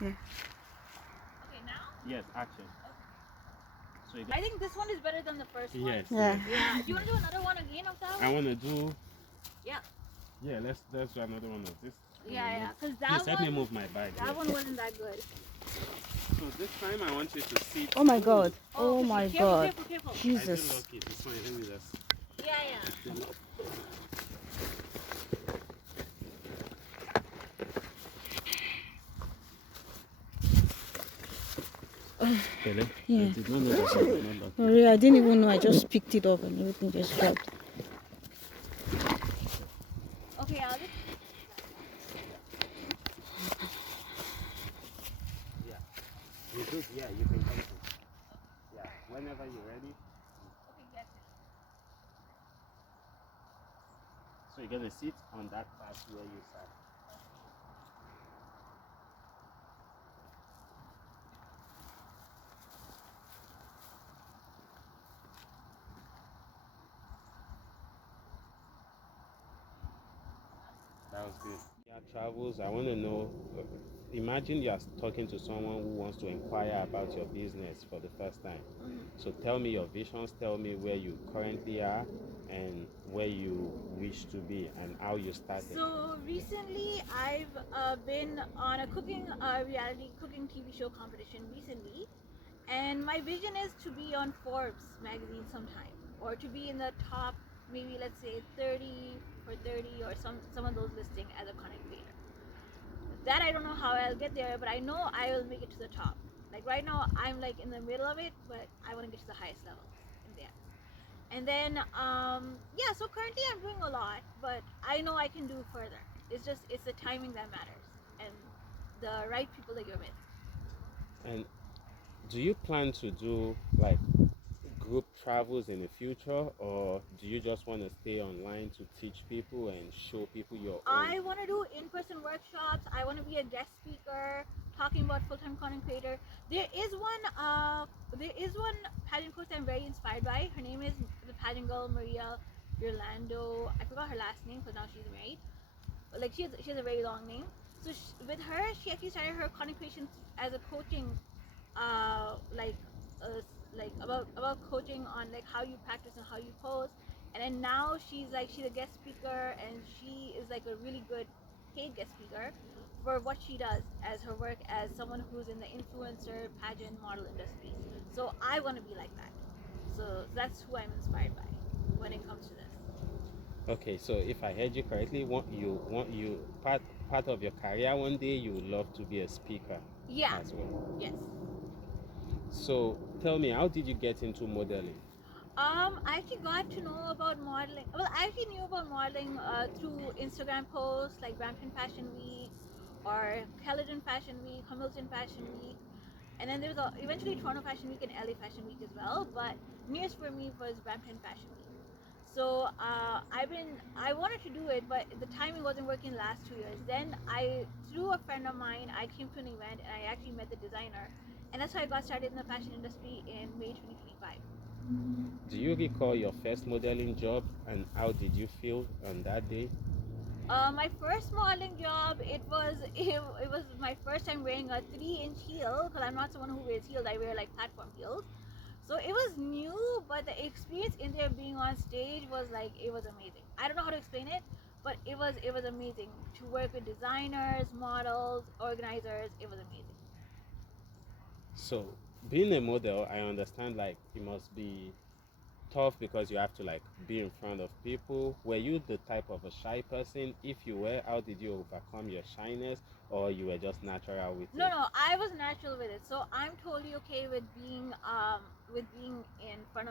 Yeah. Okay, now? Yes, action. So I think this one is better than the first one. Yes. Yeah. Yes. Yeah. Do you want to do another one again of that one? I want to do. Yeah. Yeah, let's do another one of this. Yeah. Because that Please one. help me move my bag. That one wasn't that good. So this time I want you to sit. Oh my God. Oh, Oh my careful, God. Careful, careful. I did Jesus. lock it. It's fine. Let me just. Yeah. Really? Yeah. I did not know that. I did not lock it. Sorry, I didn't even know. I just picked it up and everything just dropped. Okay, I'll just. Yeah. You good? Yeah, you can come in. Yeah. Whenever you're ready. Okay, yes. So you're gonna sit on that part where you sat. That was good. Yeah, travels. I want to know. Imagine you are talking to someone who wants to inquire about your business for the first time. So tell me your visions. Tell me where you currently are and where you wish to be and how you started. So recently, I've been on a reality cooking TV show competition recently, and my vision is to be on Forbes magazine sometime, or to be in the top, maybe let's say 30 for 30, or some of those listing as a content creator. That I don't know how I'll get there, but I know I will make it to the top. Like right now, I'm like in the middle of it, but I want to get to the highest level in there. And then yeah, so currently I'm doing a lot, but I know I can do further. It's the timing that matters, and the right people that you're with. And do you plan to do like group travels in the future, or do you just want to stay online to teach people and show people your own? I want to do in-person workshops. I want to be a guest speaker talking about full-time content creator. There is one pageant coach I'm very inspired by. Her name is the pageant girl Maria Orlando. I forgot her last name because now she's married. But like she has a very long name. So with her, she actually started her content creation as a coaching, like about coaching on like how you practice and how you pose. And then now she's a guest speaker, and she is like a really good paid guest speaker for what she does as her work as someone who's in the influencer pageant model industry. So I want to be like that. So that's who I'm inspired by when it comes to this. Okay, so if I heard you correctly, want you part of your career one day you would love to be a speaker. Yeah. As well. Yes. So tell me, how did you get into modeling? I actually got to know about modeling. Well, I actually knew about modeling through Instagram posts like Brampton Fashion Week or Caledon Fashion Week, Hamilton Fashion Week, and then there's eventually Toronto Fashion Week and LA Fashion Week as well. But nearest for me was Brampton Fashion Week. So I wanted to do it, but the timing wasn't working the last 2 years. Then through a friend of mine, I came to an event and I actually met the designer, and that's how I got started in the fashion industry in May 2025. Do you recall your first modeling job and how did you feel on that day? My first modeling job, it was my first time wearing a 3-inch heel because I'm not someone who wears heels. I wear like platform heels, so it was new. But the experience in there being on stage was like it was amazing. I don't know how to explain it, but it was amazing to work with designers, models, organizers. It was amazing. So being a model, I understand like it must be tough because you have to like be in front of people. Were you the type of a shy person? If you were, how did you overcome your shyness, or you were just natural with No, it? no, I was natural with it, so I'm totally okay with being in front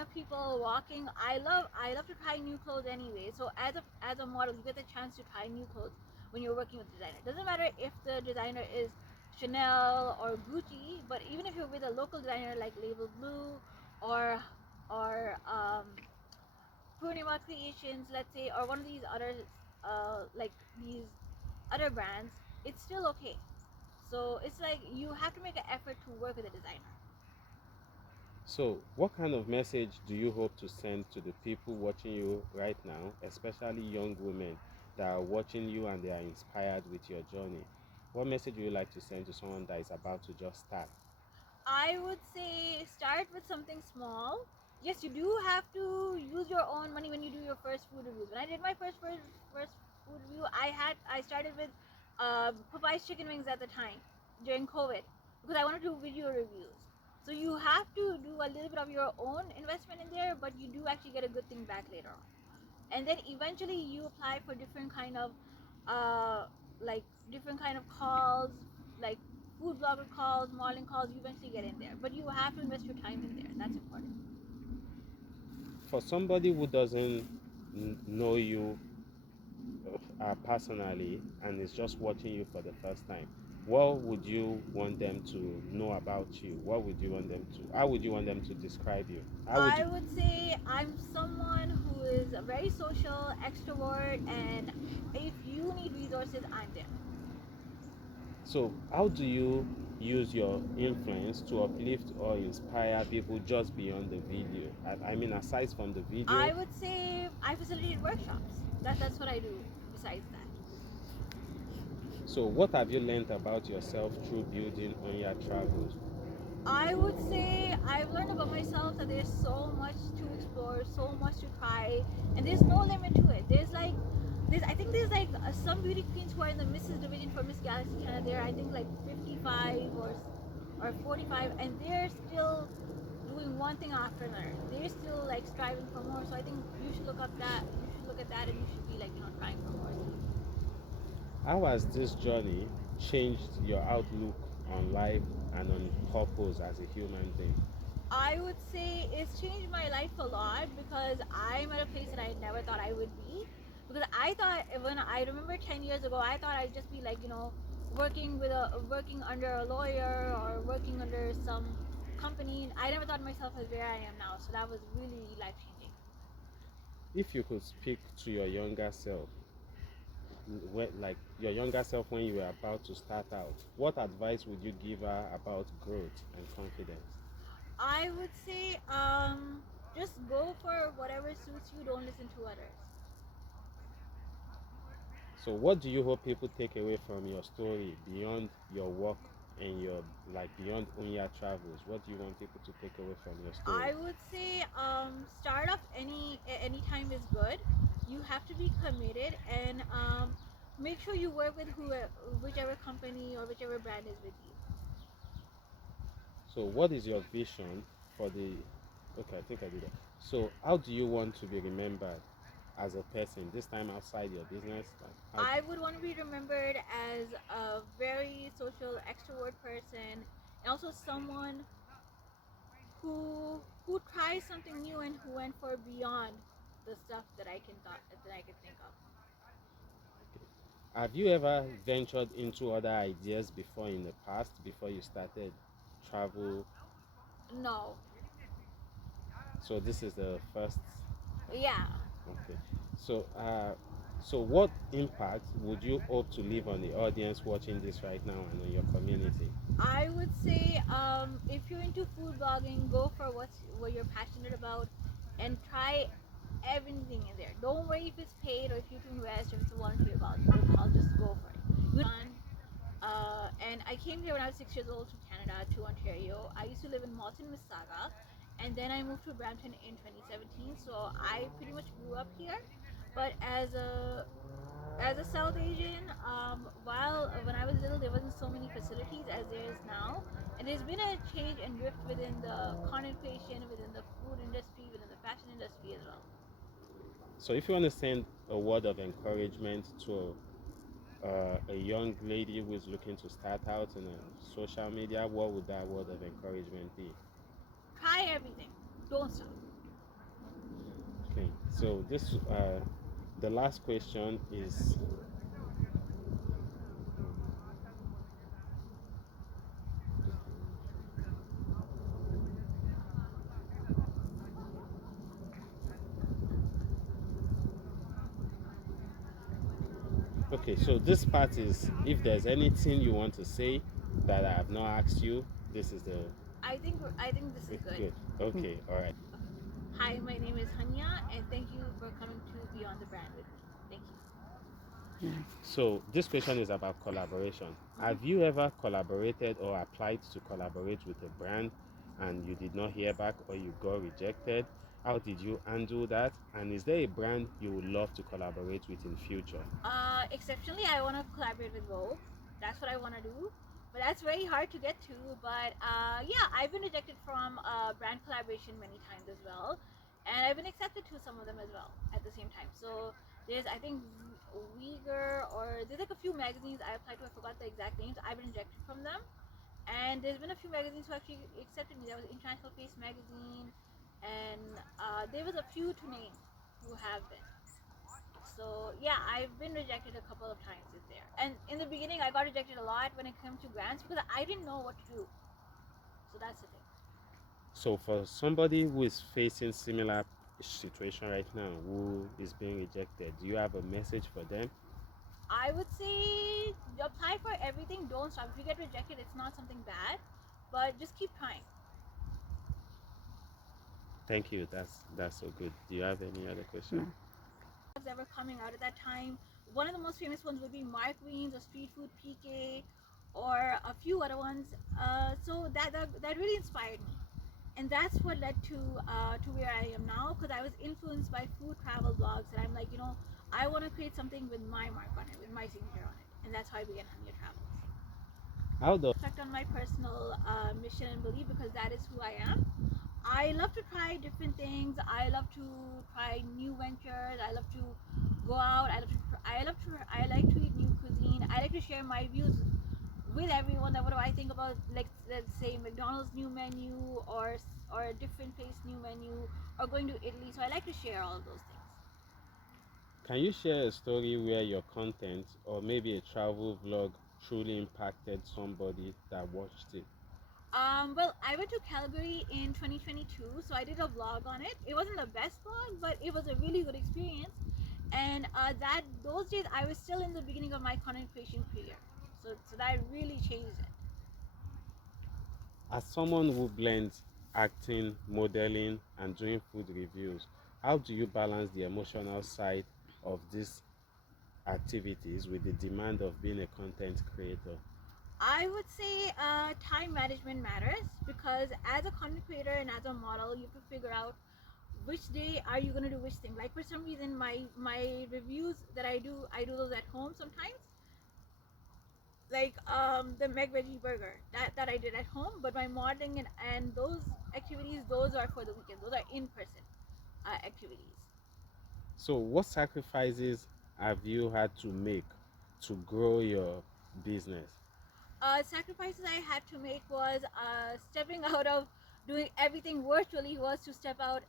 of people walking. I love to try new clothes anyway. So as a model, you get the chance to try new clothes when you're working with a designer. It doesn't matter if the designer is Chanel or Gucci, but even if you're with a local designer like Label Blue or or Purnima Creations, let's say, or one of these other like these other brands, it's still okay. So it's like you have to make an effort to work with a designer. So, what kind of message do you hope to send to the people watching you right now, especially young women that are watching you and they are inspired with your journey? What message would you like to send to someone that is about to just start? I would say start with something small. Yes, you do have to use your own money when you do your first food reviews. When I did my first food review, I started with Popeye's chicken wings at the time during COVID because I wanted to do video reviews. So you have to do a little bit of your own investment in there, but you do actually get a good thing back later on. And then eventually you apply for different kind of uh, like different kind of calls, like food blogger calls, modeling calls. You eventually get in there, but you have to invest your time in there. That's important. For somebody who doesn't know you personally and is just watching you for the first time, what would you want them to know about you? What would you want them to? How would you want them to describe you? I would say I'm someone who is a very social, extrovert, and if you need resources, I'm there. So, how do you use your influence to uplift or inspire people just beyond the video? I mean, aside from the video. I would say I facilitate workshops. That's what I do besides that. So, what have you learned about yourself through building HunyahTravels? I would say I've learned about myself that there's so much to explore, so much to try, and there's no limit to it. I think there's like some beauty queens who are in the Mrs. division for Miss Galaxy Canada. They're I think like 55 or 45, and they're still doing one thing after another. They're still like striving for more. So I think you should look up that. You should look at that, and you should be like trying for more. How has this journey changed your outlook on life and on purpose as a human being? I would say it's changed my life a lot because I'm at a place that I never thought I would be. Because I thought when I remember 10 years ago, I thought I'd just be like working under a lawyer or working under some company. I never thought myself as where I am now. So that was really life changing. If you could speak to your younger self, like your younger self when you were about to start out, what advice would you give her about growth and confidence? I would say just go for whatever suits you. Don't listen to others. So, what do you hope people take away from your story beyond your work and your beyond HunyahTravels? What do you want people to take away from your story? I would say start off any time is good. You have to be committed and make sure you work with whichever company or whichever brand is with you. So, what is your vision for the? Okay, I think I did that. So, how do you want to be remembered as a person this time outside your business? I would want to be remembered as a very social, extrovert person, and also someone who tries something new and who went for beyond the stuff that I can think of. Have you ever ventured into other ideas before in the past, before you started travel? No. So this is the first. Yeah. Okay. So what impact would you hope to leave on the audience watching this right now and on your community? I would say if you're into food blogging, go for what you're passionate about, and try everything in there. Don't worry if it's paid or if you can invest or if it's a volunteer call. Just go for it. And I came here when I was 6 years old to Canada, to Ontario. I used to live in Malton, Mississauga, and then I moved to Brampton in 2017. So I pretty much grew up here. But as a South Asian, while when I was little, there wasn't so many facilities as there is now, and there's been a change and drift within the content creation, within the food industry, within the fashion industry as well. So if you want to send a word of encouragement to a young lady who is looking to start out in social media, what would that word of encouragement be? Try everything. Don't stop. Okay. So the last question is. Okay, so this part is if there's anything you want to say that I have not asked you, this is the. I think this is good. Okay, all right. Hi, my name is Hunya, and thank you for coming to Beyond the Brand with me. Thank you. So this question is about collaboration. Have you ever collaborated or applied to collaborate with a brand and you did not hear back or you got rejected? How did you handle that? And is there a brand you would love to collaborate with in future? Exceptionally, I want to collaborate with Vogue. That's what I want to do. But that's very hard to get to. But yeah, I've been rejected from brand collaboration many times as well. And I've been accepted to some of them as well at the same time. So there's, I think, Uyghur, or there's like a few magazines I applied to. I forgot the exact names. I've been rejected from them. And there's been a few magazines who actually accepted me. There was International Face magazine, and there was a few to name who have been. So yeah, I've been rejected a couple of times in there. And in the beginning, I got rejected a lot when it came to grants because I didn't know what to do. So that's the thing. So for somebody who is facing similar situation right now, who is being rejected, do you have a message for them? I would say apply for everything. Don't stop. If you get rejected, it's not something bad, but just keep trying. Thank you. That's so good. Do you have any other question? No. Ever coming out at that time. One of the most famous ones would be Mark Green's or Street Food PK, or a few other ones. So that really inspired me, and that's what led to where I am now, because I was influenced by food travel blogs, and I'm like, I want to create something with my mark on it, with my signature on it, and that's how I began HunyahTravels. How does Reflect on my personal mission and belief, because that is who I am. I love to try different things. I love to try new ventures. I love to go out. I like to eat new cuisine. I like to share my views with everyone. That what do I think about, like, let's say McDonald's new menu, or a different place new menu, or going to Italy. So I like to share all of those things. Can you share a story where your content or maybe a travel vlog truly impacted somebody that watched it? Well, I went to Calgary in 2022, so I did a vlog on it. It wasn't the best vlog, but it was a really good experience. And those days I was still in the beginning of my content creation career, so that really changed it. As someone who blends acting, modeling, and doing food reviews, how do you balance the emotional side of these activities with the demand of being a content creator? I would say time management matters, because as a content creator and as a model, you have to figure out which day are you going to do which thing. Like, for some reason, my reviews that I do those at home sometimes, like the Meg Veggie Burger that I did at home. But my modeling and those activities, those are for the weekend. Those are in-person activities. So, what sacrifices have you had to make to grow your business? Sacrifices I had to make was stepping out of doing everything virtually, was to step out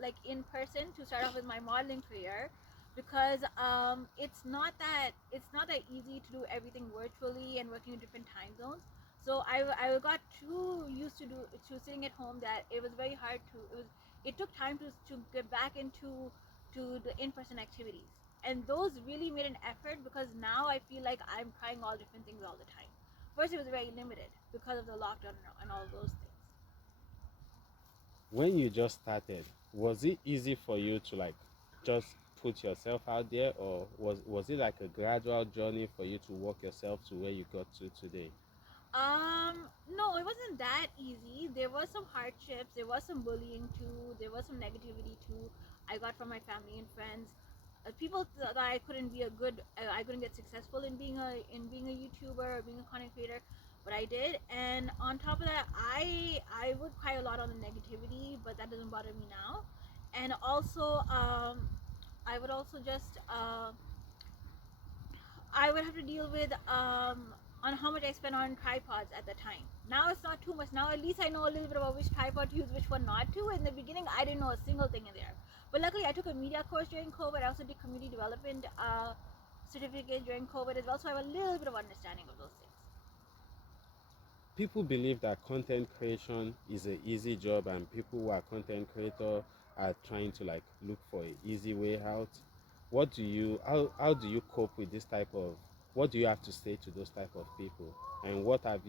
like in person, to start off with my modeling career, because it's not that easy to do everything virtually and working in different time zones. So I got too used to sitting at home that it was very hard it took time to get back into the in-person activities, and those really made an effort, because now I feel like I'm trying all different things all the time. First, it was very limited because of the lockdown and all those things. When you just started, was it easy for you to like just put yourself out there, or was it like a gradual journey for you to work yourself to where you got to today? No, it wasn't that easy. There was some hardships. There was some bullying too. There was some negativity too. I got from my family and friends. People thought that I couldn't get successful in being a YouTuber or being a content creator, but I did. And on top of that, I would cry a lot on the negativity, but that doesn't bother me now. And also, I would also just I would have to deal with on how much I spent on tripods at the time. Now it's not too much. Now at least I know a little bit about which tripod to use, which one not to. In the beginning, I didn't know a single thing in there. But luckily, I took a media course during COVID. I also did community development certificate during COVID as well, so I have a little bit of understanding of those things. People believe that content creation is an easy job, and people who are content creator are trying to like look for an easy way out. What do you how do you cope with this type of, what do you have to say to those type of people, and what have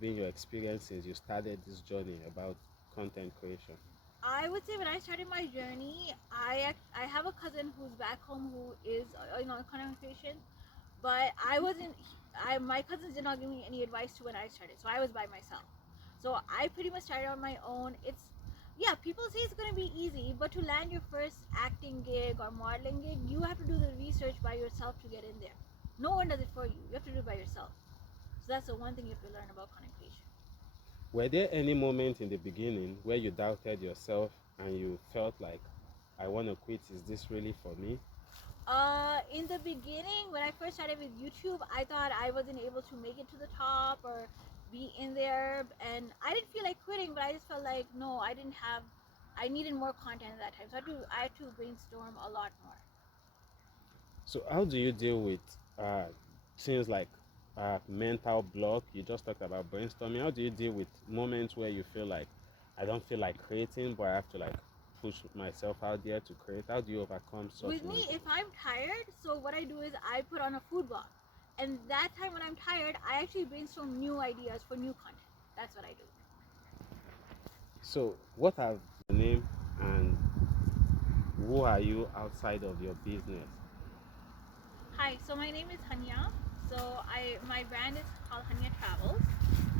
been your experience since you started this journey about content creation? I would say when I started my journey, I have a cousin who's back home who is content creation, but my cousins did not give me any advice to when I started, so I was by myself. So I pretty much started on my own. Yeah, people say it's gonna be easy, but to land your first acting gig or modeling gig, you have to do the research by yourself to get in there. No one does it for you. You have to do it by yourself. So that's the one thing you have to learn about content creation. Were there any moments in the beginning where you doubted yourself and you felt like, I want to quit, is this really for me? In the beginning, when I first started with YouTube, I thought I wasn't able to make it to the top or be in there, and I didn't feel like quitting, but I just felt like no, I needed more content at that time, so I had to brainstorm a lot more. So how do you deal with things like mental block? You just talked about brainstorming. How do you deal with moments where you feel like, I don't feel like creating, but I have to like push myself out there to create? How do you overcome such With me, moments? if I'm tired, so what I do is I put on a food blog, and that time when I'm tired, I actually brainstorm new ideas for new content. That's what I do. So what are your name and who are you outside of your business? Hi, so my name is Hunya. So my brand is called HunyahTravels,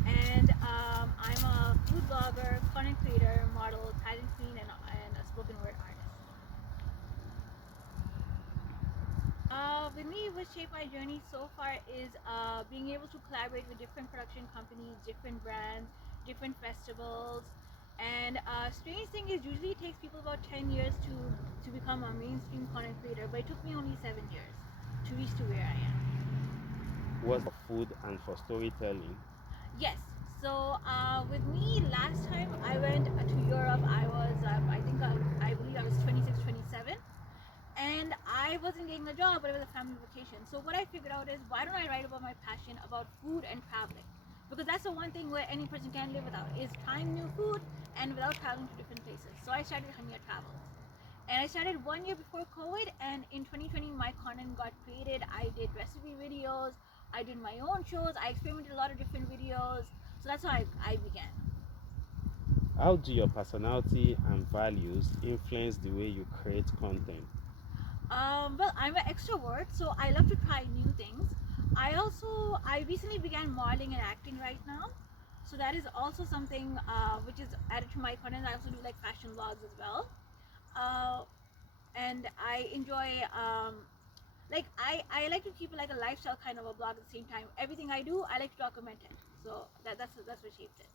and I'm a food blogger, content creator, model, pageant queen, and a spoken word artist. With me, what shaped my journey so far is being able to collaborate with different production companies, different brands, different festivals. And strange thing is, usually it takes people about 10 years to become a mainstream content creator, but it took me only 7 years to reach to where I am. Was for food and for storytelling? Yes. So with me, last time I went to Europe, I was I believe I was 26, 27. And I wasn't getting a job, but it was a family vacation. So what I figured out is, why don't I write about my passion about food and traveling? Because that's the one thing where any person can't live without, is trying new food and without traveling to different places. So I started HunyahTravels. And I started 1 year before COVID, and in 2020 my content got created. I did recipe videos, I did my own shows, I experimented a lot of different videos. So that's how I began. How do your personality and values influence the way you create content? Well, I'm an extrovert, so I love to try new things. I recently began modeling and acting right now, so that is also something which is added to my content. I also do like fashion vlogs as well, uh, and I enjoy I like to keep it like a lifestyle kind of a blog at the same time. Everything I do, I like to document it. So that's what shaped it.